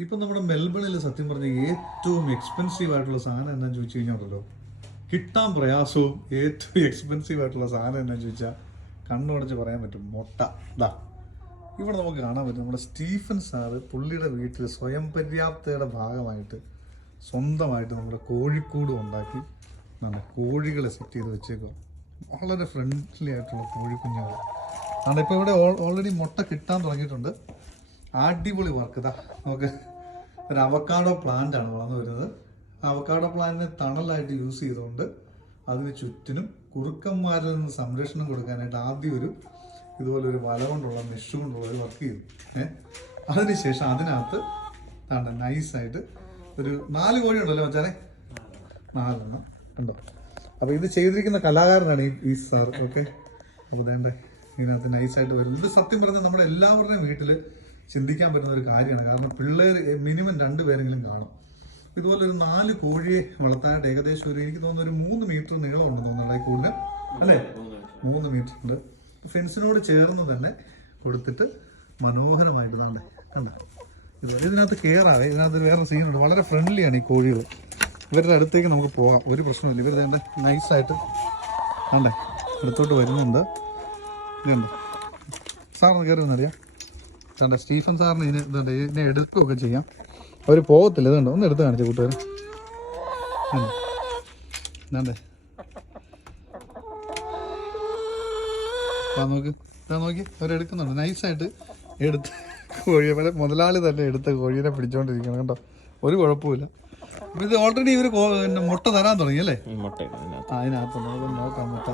ഇപ്പം നമ്മുടെ മെൽബണിൽ സത്യം പറഞ്ഞ ഏറ്റവും എക്സ്പെൻസീവ് ആയിട്ടുള്ള സാധനം എന്താണെന്ന് ചോദിച്ചു കഴിഞ്ഞാൽ കിട്ടാൻ പ്രയാസവും ഏറ്റവും എക്സ്പെൻസീവ് ആയിട്ടുള്ള സാധനം എന്താണെന്ന് ചോദിച്ചാൽ കണ്ണുടച്ച് പറയാൻ പറ്റും. മുട്ട. ഇതാ ഇവിടെ നമുക്ക് കാണാൻ പറ്റും നമ്മുടെ സ്റ്റീഫൻ സാറ് പുള്ളിയുടെ വീട്ടിൽ സ്വയം പര്യാപ്തയുടെ ഭാഗമായിട്ട് സ്വന്തമായിട്ട് നമ്മുടെ കോഴിക്കൂട് ഉണ്ടാക്കി നമ്മുടെ കോഴികളെ സെറ്റ് ചെയ്ത് വെച്ചേക്കുക. വളരെ ഫ്രണ്ട്ലി ആയിട്ടുള്ള കോഴിക്കുഞ്ഞുങ്ങൾ അതുകൊണ്ട് ഇപ്പോൾ ഇവിടെ ഓൾറെഡി മുട്ട കിട്ടാൻ തുടങ്ങിയിട്ടുണ്ട്. അടിപൊളി വർക്ക്. ഇതാ നമുക്ക് ഒരു അവക്കാഡോ പ്ലാന്റ് ആണ് വളർന്നു വരുന്നത്. അവക്കാഡോ പ്ലാന്റിനെ തണലായിട്ട് യൂസ് ചെയ്തുകൊണ്ട് അതിന് ചുറ്റിനും കുറുക്കന്മാരിൽ നിന്ന് സംരക്ഷണം കൊടുക്കാനായിട്ട് ആദ്യം ഇതുപോലെ ഒരു വല കൊണ്ടുള്ള മെഷ് കൊണ്ടുള്ള ഒരു വർക്ക് ചെയ്തു. അതിനുശേഷം അതിനകത്ത് നൈസായിട്ട് ഒരു 4 കോഴി ഉണ്ടല്ലോ മച്ചാനെ, 4 എണ്ണം ഉണ്ടോ. അപ്പോൾ ഇത് ചെയ്തിരിക്കുന്ന കലാകാരനാണ് ഈ സാർ. ഓക്കെ, അപ്പോൾ വേണ്ടേ ഇതിനകത്ത് നൈസായിട്ട് വരും. ഇത് സത്യം പറഞ്ഞാൽ നമ്മുടെ എല്ലാവരുടെയും വീട്ടിൽ ചിന്തിക്കാൻ പറ്റുന്ന ഒരു കാര്യമാണ്. കാരണം പിള്ളേർ മിനിമം 2 പേരെങ്കിലും കാണും. ഇതുപോലെ ഒരു 4 കോഴിയെ വളർത്താനായിട്ട് ഏകദേശം എനിക്ക് തോന്നുന്നു ഒരു 3 മീറ്റർ നീളം ഉണ്ടെന്ന് തോന്നുന്നുണ്ട് ഈ കൂടിന്, അല്ലേ? 3 മീറ്റർ ഉണ്ട്. ഫെൻസിനോട് ചേർന്ന് തന്നെ കൊടുത്തിട്ട് മനോഹരമായിട്ട് താണ്ടേ കണ്ട. ഇതിനകത്ത് കെയറാവേ. ഇതിനകത്ത് വേറെ സീനുണ്ട്. വളരെ ഫ്രണ്ട്ലിയാണ് ഈ കോഴികൾ. ഇവരുടെ അടുത്തേക്ക് നമുക്ക് പോകാം, ഒരു പ്രശ്നമില്ല. ഇവർ തന്നെ നൈസായിട്ട് ആണ്ടേ അടുത്തോട്ട് വരുന്നുണ്ട്. ഇതുണ്ട് സാറിന് കയറി വന്നറിയാം. ഇതാണ്ട് സ്റ്റീഫൻ സാറിന് ഇതിനെ എടുക്കുകയൊക്കെ ചെയ്യാം. അവർ പോകത്തില്ല. ഇതുണ്ട്, ഒന്ന് എടുത്ത് കാണിച്ചു കൂട്ടുകാർ. ഇതാണ്ടേ നോക്ക്, ഇതാ നോക്കി അവരെടുക്കുന്നുണ്ട് നൈസായിട്ട്. എടുത്ത് കോഴിയെ മുതലാളി തന്നെ എടുത്ത കോഴീനെ പിടിച്ചോണ്ടിരിക്കണം കേട്ടോ, ഒരു കുഴപ്പമില്ല. അപ്പൊ ഇത് ഓൾറെഡി ഇവര് മുട്ട തരാൻ തുടങ്ങി അല്ലേ? അതിനകത്ത് നോക്കാം മുട്ട.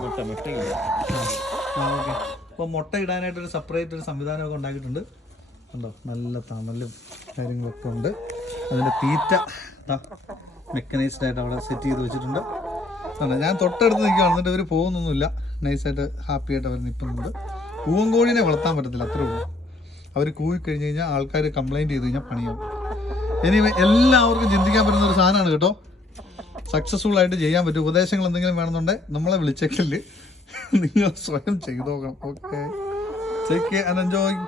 അപ്പൊ മുട്ട ഇടാനായിട്ട് ഒരു സെപ്പറേറ്റ് ഒരു സംവിധാനമൊക്കെ ഉണ്ടാക്കിയിട്ടുണ്ട്. കണ്ടോ, നല്ല തണലും കാര്യങ്ങളൊക്കെ ഉണ്ട്. അതിന്റെ തീറ്റ മെക്കനൈസ്ഡ് ആയിട്ട് അവിടെ സെറ്റ് ചെയ്ത് വെച്ചിട്ടുണ്ട്. ഞാൻ തൊട്ടടുത്ത് നിൽക്കുകയാണ്. എന്നിട്ട് ഇവർ പോകുന്നൊന്നുമില്ല, നൈസായിട്ട് ഹാപ്പി ആയിട്ട് അവർ നിൽക്കുന്നുണ്ട്. പൂവൻകോഴിനെ വളർത്താൻ പറ്റത്തില്ല, അത്രേ ഉള്ളൂ. അവർ കൂവി കഴിഞ്ഞ് കഴിഞ്ഞാൽ ആൾക്കാർ കംപ്ലൈൻറ്റ് ചെയ്ത് കഴിഞ്ഞാൽ പണിയാവും. ഇനി എല്ലാവർക്കും ചിന്തിക്കാൻ പറ്റുന്ന ഒരു സാധനമാണ് കേട്ടോ, സക്സസ്ഫുൾ ആയിട്ട് ചെയ്യാൻ പറ്റും. ഉപദേശങ്ങൾ എന്തെങ്കിലും വേണമെന്നുണ്ടെങ്കിൽ നമ്മളെ വിളിച്ചേക്കല്, നിങ്ങൾ സ്വയം ചെയ്തു നോക്കണം. Okay, take care and enjoy.